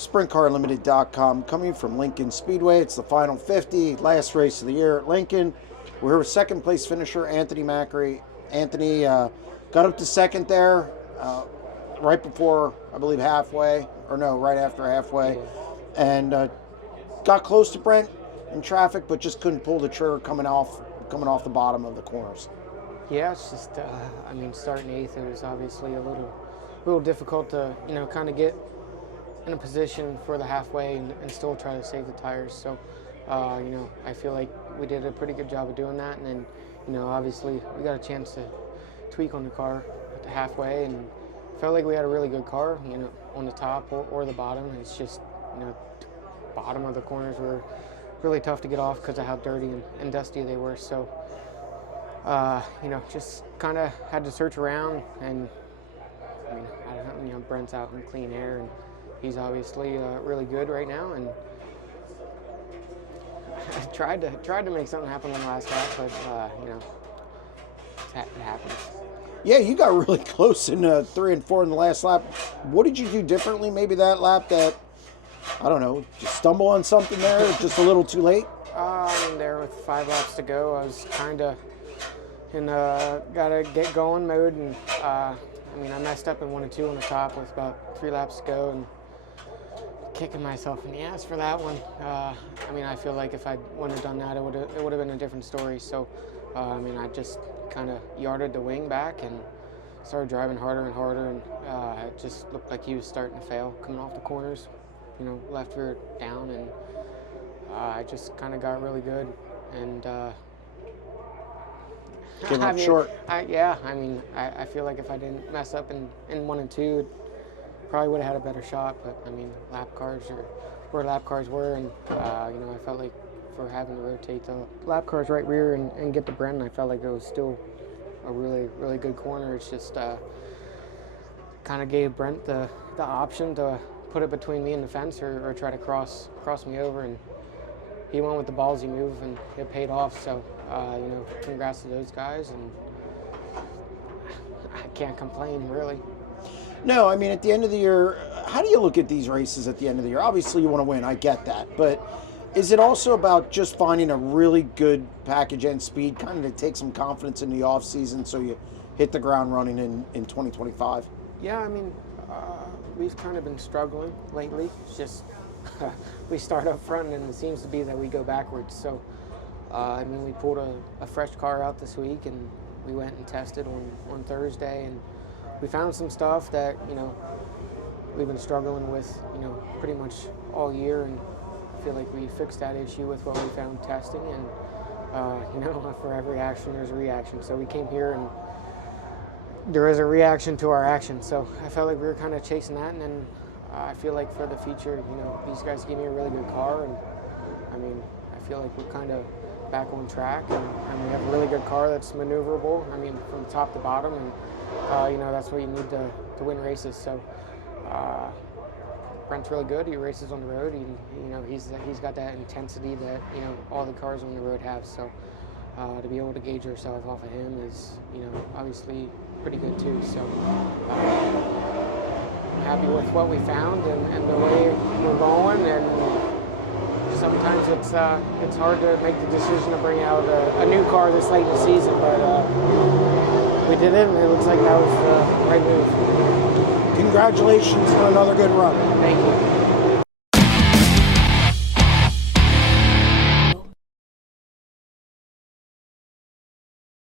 SprintCarLimited.com, coming from Lincoln Speedway. It's the final 50, last race of the year at Lincoln. We're here with second place finisher Anthony Macri. Anthony got up to second there right before, I believe, halfway, or no, right after halfway, and got close to Brent in traffic, but just couldn't pull the trigger coming off the bottom of the corners. Yeah, it's just, I mean, starting eighth, it was obviously a little difficult to, kind of get in a position for the halfway and still try to save the tires. So, I feel like we did a pretty good job of doing that. And then, obviously we got a chance to tweak on the car at the halfway, and felt like we had a really good car, on the top or the bottom. It's just, bottom of the corners were really tough to get off because of how dirty and dusty they were. So, just kind of had to search around, and I mean, Brent's out in clean air, and he's obviously really good right now. And I tried to make something happen on the last lap, but it happens. Yeah, you got really close in 3 and 4 in the last lap. What did you do differently? Maybe that lap that, I don't know, just stumble on something there, just a little too late? There with 5 laps to go, I was kind of in gotta get going mode, and I messed up in 1 and 2 on the top with about 3 laps to go, and kicking myself in the ass for that one. I feel like if I wouldn't have done that, it would have been a different story. So, I just kind of yarded the wing back and started driving harder and harder, and it just looked like he was starting to fail coming off the corners. Left rear down, and I just kind of got really good, and came up short. I feel like if I didn't mess up in 1 and 2, probably would have had a better shot. But lap cars are where lap cars were, and I felt like for having to rotate the lap cars right rear and get to Brent, I felt like it was still a really, really good corner. It's just kind of gave Brent the option to put it between me and the fence, or try to cross me over, and he went with the ballsy move, and it paid off. So, congrats to those guys, and I can't complain, really. No, at the end of the year, how do you look at these races at the end of the year? Obviously, you want to win. I get that. But is it also about just finding a really good package and speed, kind of to take some confidence in the offseason so you hit the ground running in 2025? Yeah, we've kind of been struggling lately. It's just we start up front, and it seems to be that we go backwards. So, we pulled a fresh car out this week, and we went and tested on Thursday, and we found some stuff that, we've been struggling with, pretty much all year, and I feel like we fixed that issue with what we found testing, and, for every action, there's a reaction. So we came here, and there is a reaction to our action. So I felt like we were kind of chasing that, and then I feel like for the future, these guys gave me a really good car, and I feel like we're kind of back on track, and we have a really good car that's maneuverable, from top to bottom, and that's what you need to win races. So Brent's really good. He races on the road. He's got that intensity that all the cars on the road have. So to be able to gauge yourself off of him is obviously pretty good too. So I'm happy with what we found and the way we're going. And sometimes it's hard to make the decision to bring out a new car this late in the season, but we did it, and it looks like that was the right move. Congratulations on another good run. Thank you.